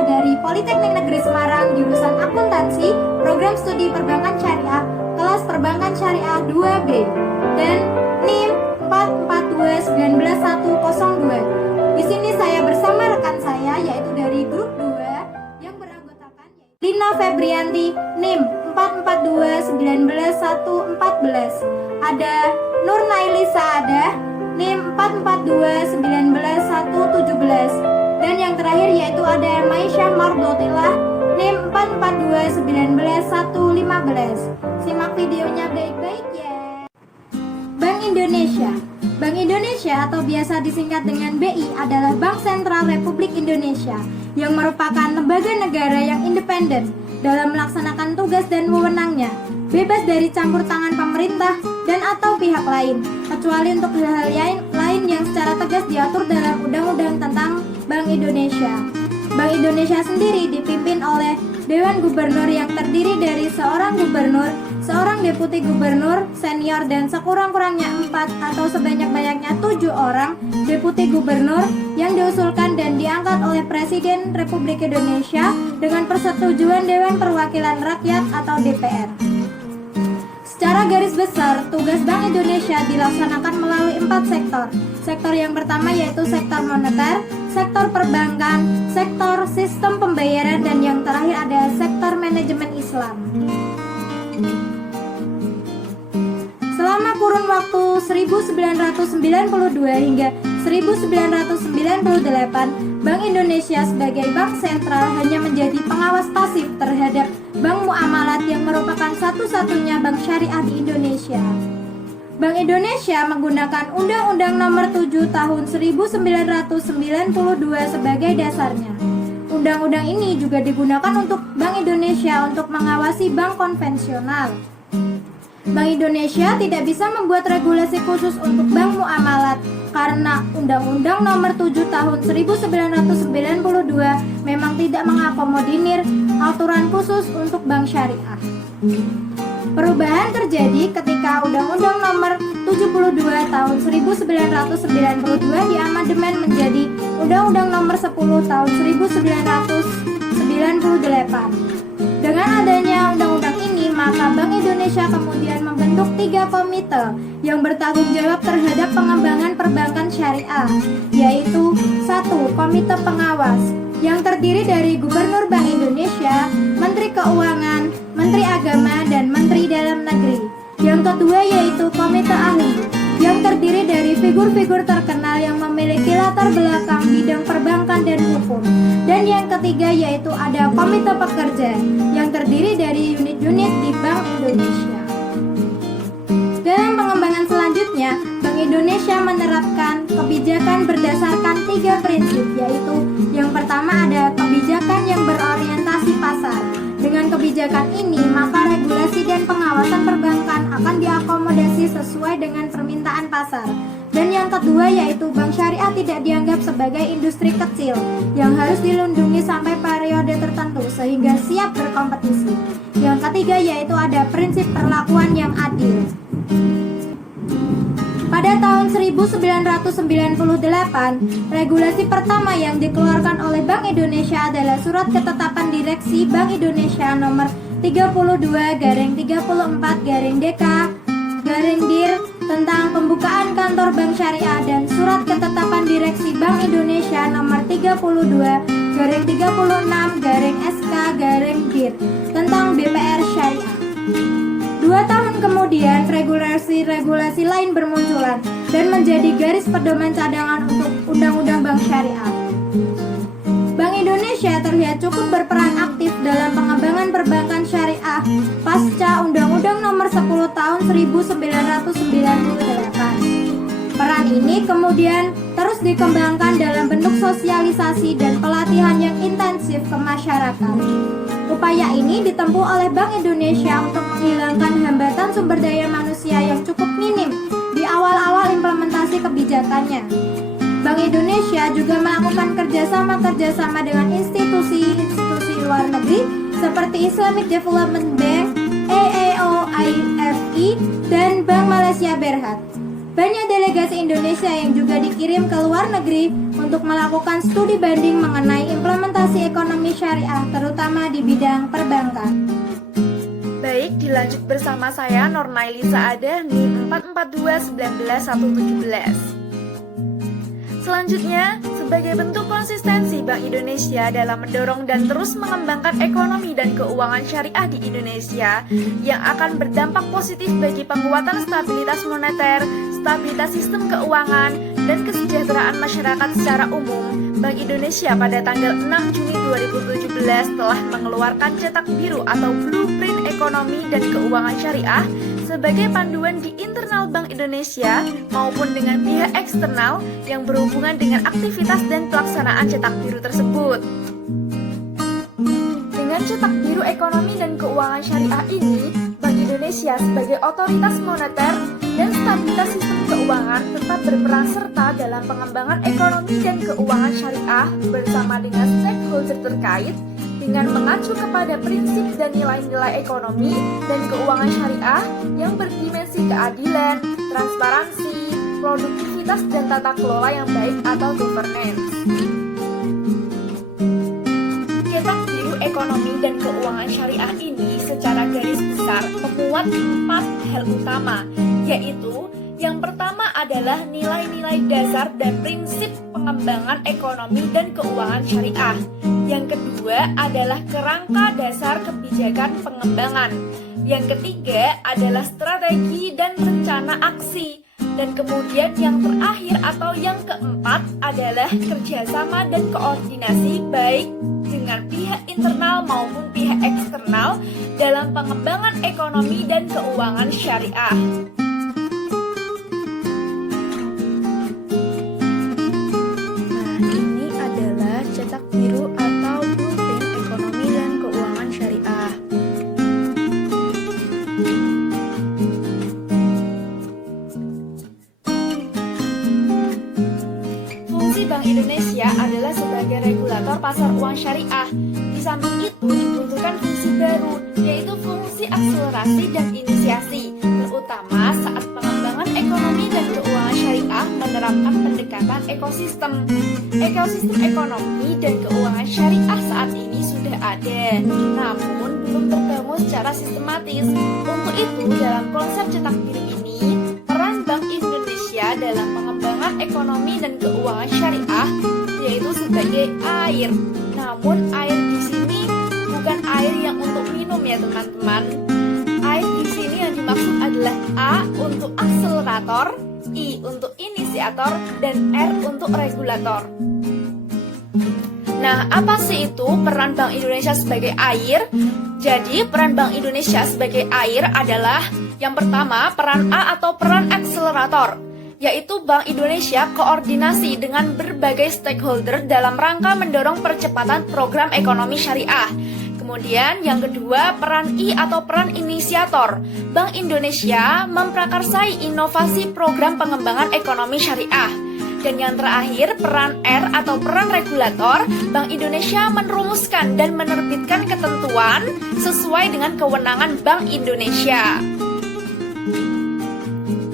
saya dari Politeknik Negeri Semarang, jurusan Akuntansi, Program Studi Perbankan Syariah, kelas Perbankan Syariah 2B, dan NIM 442191102. Di sini saya bersama rekan saya, yaitu dari grup 2 yang beranggotakan Lina Febrianti, NIM 442191114. Ada Nur Naili Saadah, NIM 4421917. Dan yang terakhir yaitu ada Maisyah Mardotillah, NIM 4421915. Simak videonya baik-baik ya. Bank Indonesia. Bank Indonesia atau biasa disingkat dengan BI adalah Bank Sentral Republik Indonesia yang merupakan lembaga negara yang independen dalam melaksanakan tugas dan wewenangnya, bebas dari campur tangan pemerintah dan atau pihak lain, kecuali untuk hal-hal lain yang secara tegas diatur dalam Undang-Undang tentang Bank Indonesia. Bank Indonesia sendiri dipimpin oleh Dewan Gubernur yang terdiri dari seorang gubernur, seorang deputi gubernur senior, dan sekurang-kurangnya 4 atau sebanyak-banyaknya 7 orang deputi gubernur yang diusulkan dan diangkat oleh Presiden Republik Indonesia dengan persetujuan Dewan Perwakilan Rakyat atau DPR. Secara garis besar, tugas Bank Indonesia dilaksanakan melalui 4 sektor. Sektor yang pertama yaitu sektor moneter, sektor perbankan, sektor sistem pembayaran, dan yang terakhir ada sektor manajemen Islam. Selama kurun waktu 1992 hingga 1998, Bank Indonesia sebagai bank sentral hanya menjadi pengawas pasif terhadap bank muamalat yang merupakan satu-satunya bank syariah di Indonesia. Bank Indonesia menggunakan Undang-Undang Nomor 7 Tahun 1992 sebagai dasarnya. Undang-undang ini juga digunakan untuk Bank Indonesia untuk mengawasi bank konvensional. Bank Indonesia tidak bisa membuat regulasi khusus untuk bank muamalat karena Undang-Undang Nomor 7 Tahun 1992 memang tidak mengakomodir aturan khusus untuk bank syariah. Perubahan terjadi ketika Undang-Undang Nomor 72 Tahun 1992 diamandemen menjadi Undang-Undang Nomor 10 Tahun 1998. Dengan adanya undang-undang ini, maka Bank Indonesia kemudian membentuk 3 komite yang bertanggung jawab terhadap pengembangan perbankan syariah, yaitu 1. Komite Pengawas yang terdiri dari Gubernur Bank Indonesia, Menteri Keuangan, Menteri Agama, dan Menteri Dalam Negeri. Yang kedua yaitu Komite Ahli yang terdiri dari figur-figur terkenal yang memiliki latar belakang bidang perbankan dan hukum. Dan yang ketiga yaitu ada Komite Pekerja yang terdiri dari unit-unit di Bank Indonesia. Dalam pengembangan selanjutnya, Bank Indonesia menerapkan kebijakan berdasarkan 3 prinsip, yaitu yang pertama ada kebijakan yang berorientasi pasar. Dengan kebijakan ini, maka regulasi dan pengawasan perbankan akan diakomodasi sesuai dengan permintaan pasar. Dan yang kedua yaitu bank syariah tidak dianggap sebagai industri kecil yang harus dilindungi sampai periode tertentu sehingga siap berkompetisi. Yang ketiga yaitu ada prinsip perlakuan yang adil. Pada tahun 1998, regulasi pertama yang dikeluarkan oleh Bank Indonesia adalah Surat Ketetapan Direksi Bank Indonesia Nomor 32-34-DK-DIR tentang pembukaan kantor bank syariah dan Surat Ketetapan Direksi Bank Indonesia Nomor 32-36-SK-DIR tentang BPR Syariah. 2 tahun kemudian, regulasi-regulasi lain bermunculan dan menjadi garis pedoman cadangan untuk Undang-Undang Bank Syariah. Bank Indonesia terlihat cukup berperan aktif dalam pengembangan perbankan syariah pasca Undang-Undang Nomor 10 Tahun 1998. Peran ini kemudian terus dikembangkan dalam bentuk sosialisasi dan pelatihan yang intensif ke masyarakat. Upaya ini ditempuh oleh Bank Indonesia untuk menghilangkan hambatan sumber daya manusia yang cukup minim di awal-awal implementasi kebijakannya. Bank Indonesia juga melakukan kerjasama dengan institusi-institusi luar negeri seperti Islamic Development Bank, AAOIFI, dan Bank Malaysia Berhad. Banyak delegasi Indonesia yang juga dikirim ke luar negeri untuk melakukan studi banding mengenai implementasi ekonomi syariah terutama di bidang perbankan. Baik, dilanjut bersama saya Nornailisa Ada NIM 442191117. Selanjutnya, sebagai bentuk konsistensi Bank Indonesia dalam mendorong dan terus mengembangkan ekonomi dan keuangan syariah di Indonesia yang akan berdampak positif bagi penguatan stabilitas moneter, stabilitas sistem keuangan, dan kesejahteraan masyarakat secara umum, Bank Indonesia pada tanggal 6 Juni 2017 telah mengeluarkan cetak biru atau blueprint ekonomi dan keuangan syariah sebagai panduan di internal Bank Indonesia maupun dengan pihak eksternal yang berhubungan dengan aktivitas dan pelaksanaan cetak biru tersebut. Dengan cetak biru ekonomi dan keuangan syariah ini, Bank Indonesia sebagai otoritas moneter dan stabilitas sistem keuangan tetap berperan serta dalam pengembangan ekonomi dan keuangan syariah bersama dengan stakeholder terkait dengan mengacu kepada prinsip dan nilai-nilai ekonomi dan keuangan syariah yang berdimensi keadilan, transparansi, produktivitas, dan tata kelola yang baik atau governance. Cetak biru ekonomi dan keuangan syariah ini secara garis besar memuat 4 hal utama, yaitu yang pertama adalah nilai-nilai dasar dan prinsip pengembangan ekonomi dan keuangan syariah. Yang kedua adalah kerangka dasar kebijakan pengembangan. Yang ketiga adalah strategi dan rencana aksi. Dan kemudian yang terakhir atau yang keempat adalah kerjasama dan koordinasi baik dengan pihak internal maupun pihak eksternal dalam pengembangan ekonomi dan keuangan syariah. Cetak biru atau blueprint ekonomi dan keuangan syariah. Fungsi Bank Indonesia adalah sebagai regulator pasar uang syariah. Di samping itu dibutuhkan fungsi baru, yaitu fungsi akselerasi dan inisiasi, terutama saat pengembangan ekonomi dan keuangan syariah menerapkan pendekatan ekosistem. Ekosistem ekonomi dan keuangan syariah saat ini sudah ada, namun belum terbangun secara sistematis. Untuk itu, dalam konsep cetak biru ini, peran Bank Indonesia dalam pengembangan ekonomi dan keuangan syariah yaitu sebagai air. Namun air di sini bukan air yang untuk minum ya teman-teman. Air di sini yang dimaksud adalah A untuk akselerator, I untuk inisiator, dan R untuk regulator. Nah, apa sih itu peran Bank Indonesia sebagai air? Jadi, peran Bank Indonesia sebagai air adalah yang pertama, peran A atau peran akselerator, yaitu Bank Indonesia koordinasi dengan berbagai stakeholder dalam rangka mendorong percepatan program ekonomi syariah. Kemudian yang kedua, peran I atau peran inisiator. Bank Indonesia memprakarsai inovasi program pengembangan ekonomi syariah. Dan yang terakhir, peran R atau peran regulator. Bank Indonesia merumuskan dan menerbitkan ketentuan sesuai dengan kewenangan Bank Indonesia.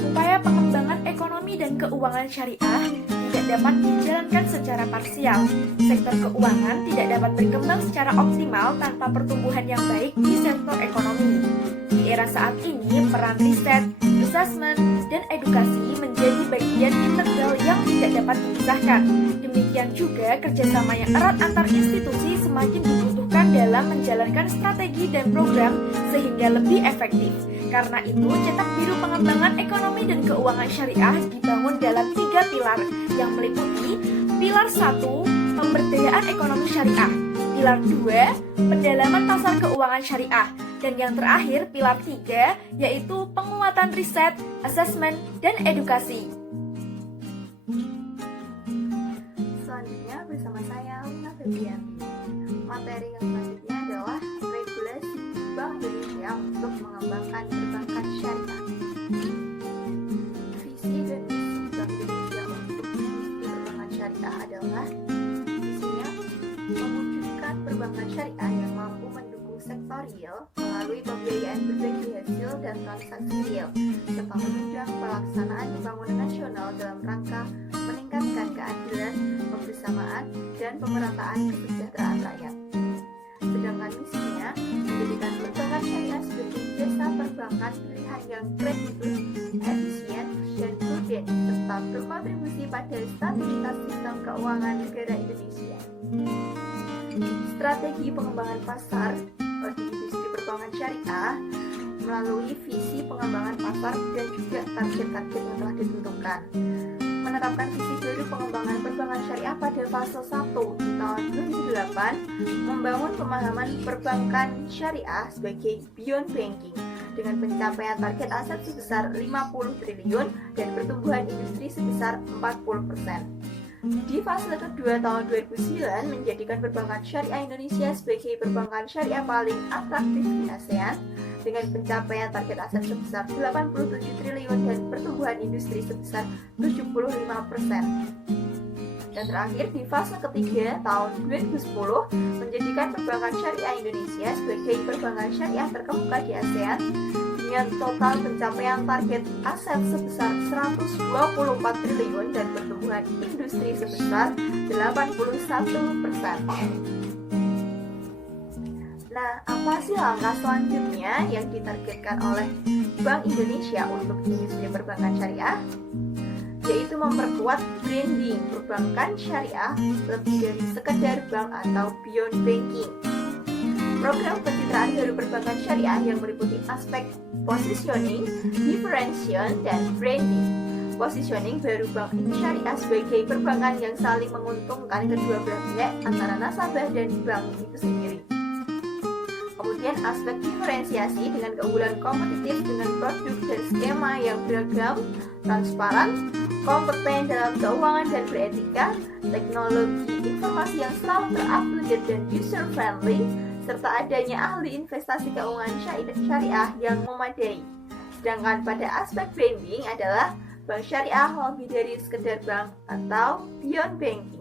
Upaya pengembangan ekonomi dan keuangan syariah tidak dapat dijalankan secara parsial. Sektor keuangan tidak dapat berkembang secara optimal tanpa pertumbuhan yang baik di sektor ekonomi. Di era saat ini, peran riset, assessment, dan edukasi menjadi bagian integral yang tidak dapat dipisahkan. Demikian juga kerjasama yang erat antar institusi semakin dibutuhkan dalam menjalankan strategi dan program sehingga lebih efektif. Karena itu, cetak biru pengembangan ekonomi dan keuangan syariah dibangun dalam 3 pilar yang meliputi pilar 1, pemberdayaan ekonomi syariah, pilar 2, pendalaman pasar keuangan syariah, dan yang terakhir pilar 3, yaitu penguatan riset, asesmen, dan edukasi. Selanjutnya bersama saya Lina Febrianti. Materi yang selanjutnya adalah regulasi Bank Indonesia untuk mengembangkan perbankan syariah. Visi dan misi Bank Indonesia untuk industri perbankan syariah adalah visinya mewujudkan perbankan syariah yang mampu mendukung sektor real melalui pembiayaan berbagai hasil dan transaksi real, serta menunjang pelaksanaan pembangunan nasional dalam rangka meningkatkan keadilan, kebersamaan, dan pemerataan kesejahteraan rakyat. Sedangkan misinya menjadikan perbankan syariah sebagai jasa perbankan pilihan yang kredibel, efisien, dan prudent, serta berkontribusi pada stabilitas sistem keuangan negara Indonesia. Strategi pengembangan pasar bagi industri perbankan syariah melalui visi pengembangan pasar dan juga target-target yang telah ditentukan. Menerapkan visi baru pengembangan perbankan syariah pada fase 1 di tahun 2008, membangun pemahaman perbankan syariah sebagai beyond banking dengan pencapaian target aset sebesar 50 triliun dan pertumbuhan industri sebesar 40%. Di fase kedua tahun 2009, menjadikan perbankan syariah Indonesia sebagai perbankan syariah paling atraktif di ASEAN dengan pencapaian target aset sebesar 87 triliun dan pertumbuhan industri sebesar 75%. Dan terakhir di fase ketiga tahun 2010, menjadikan perbankan syariah Indonesia sebagai perbankan syariah terkemuka di ASEAN dengan total pencapaian target aset sebesar 124 triliun dan pertumbuhan industri sebesar 81%. Nah, apa sih langkah selanjutnya yang ditargetkan oleh Bank Indonesia untuk industri perbankan syariah? Yaitu memperkuat branding perbankan syariah lebih dari sekedar bank atau beyond banking. Program pencitraan baru perbankan syariah yang meliputi aspek positioning, differentiation, dan branding. Positioning baru bank syariah sebagai perbankan yang saling menguntungkan kedua belah pihak antara nasabah dan bank itu sendiri. Kemudian aspek diferensiasi dengan keunggulan kompetitif dengan produk dan skema yang beragam, transparan, kompeten dalam keuangan dan beretika, teknologi informasi yang selalu terupdate dan user friendly, serta adanya ahli investasi keuangan syariah yang memadai. Sedangkan pada aspek branding adalah bank syariah lebih dari sekedar bank atau beyond banking.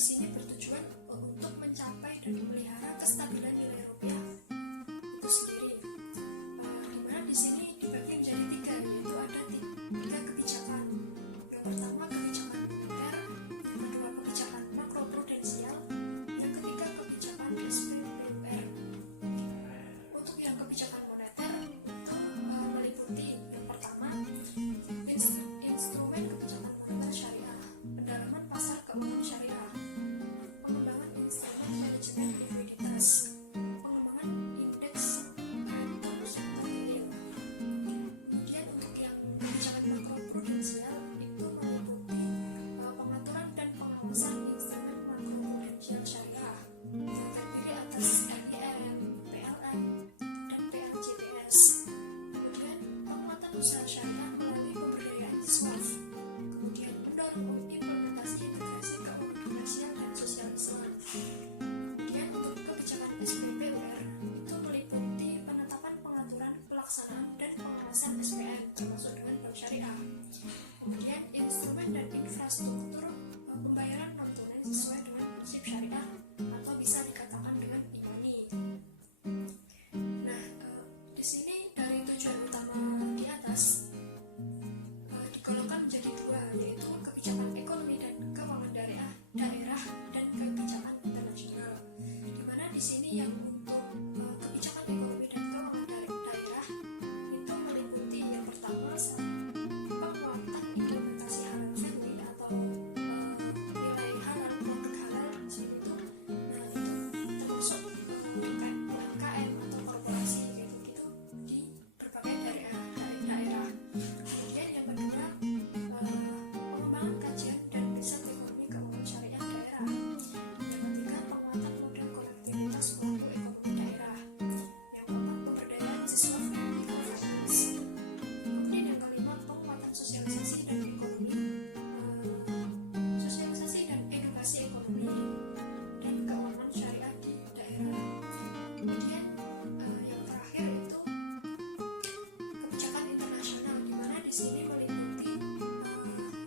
di sini bertujuan untuk mencapai dan memelihara kestabilan nilai rupiah itu sendiri. Di mana di sini dibagi menjadi tiga, yaitu ada tiga kebijakan. Yang pertama kebijakan moneter, yang kedua kebijakan makroprudensial, yang ketiga kebijakan SPBUR. Untuk yang kebijakan moneter itu meliputi yang pertama instrumen kebijakan moneter syariah, pendalaman pasar keuangan syariah, pengembangan instrumen manajemen likuiditas, pengembangan indeks atau sektor real. Kemudian untuk yang kebijakan makroprudensial itu meliputi pengaturan dan pengawasan instrumen makroprudensial syariah yang terdiri atas NIM, PLN, dan PLJPS. Kemudian penguatan usaha syariah melalui pemberdayaan SWAF. Kemudian mendorong implementasi integrasi keuangan komersial dan sosial Islam. Kemudian untuk kebijakan SPBUR itu meliputi penetapan pengaturan pelaksanaan dan pengawasan SPN termasuk dengan bank syariah. Kemudian instrumen dan infrastruktur pembayaran non tunai sesuai dengan prinsip syariah atau bisa dikatakan dengan imani. Nah, di sini dari tujuan utama di atas digolongkan menjadi dua, yaitu kebijakan ekonomi dan keuangan daerah dan kebijakan internasional. Di mana di sini yang untuk kebijakan ekonomi dan keuangan daerah itu meliputi yang pertama penguatan implementasi halal family atau nilai halal, produk halal di sini itu termasuk UMKM atau korporasi gitu di berbagai daerah. Kemudian yang kedua pengembangan kajian dan riset ekonomi keuangan syariah daerah. Yang ketiga penguatan modal konektivitas pelaku ekonomi daerah. Yang keempat pemberdayaan siswa friendly finance. Kemudian yang kelima penguatan sosialisasi dan edukasi ekonomi dan keuangan syariah di daerah. Kemudian yang terakhir itu kebijakan internasional, di mana di sini meliputi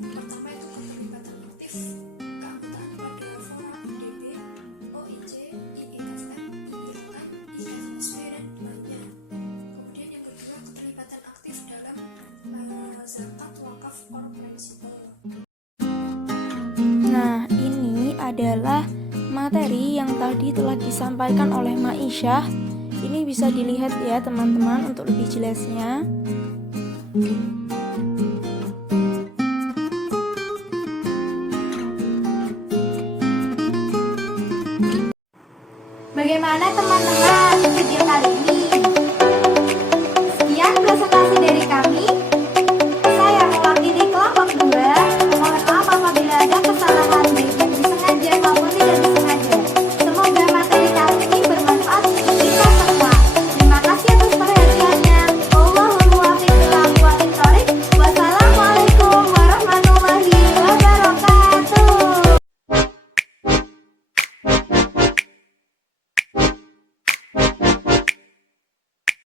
pertama itu keterlibatan aktif keanggotaan pada fora PBB, OIC, IIFM, IION, IFSB dan lainnya. Kemudian yang kedua keterlibatan aktif dalam zakat, wakaf, or prinsipal. Nah, ini adalah materi yang tadi telah disampaikan oleh Maisyah. Ini bisa dilihat ya teman-teman untuk lebih jelasnya. Bagaimana teman-teman video kali ini?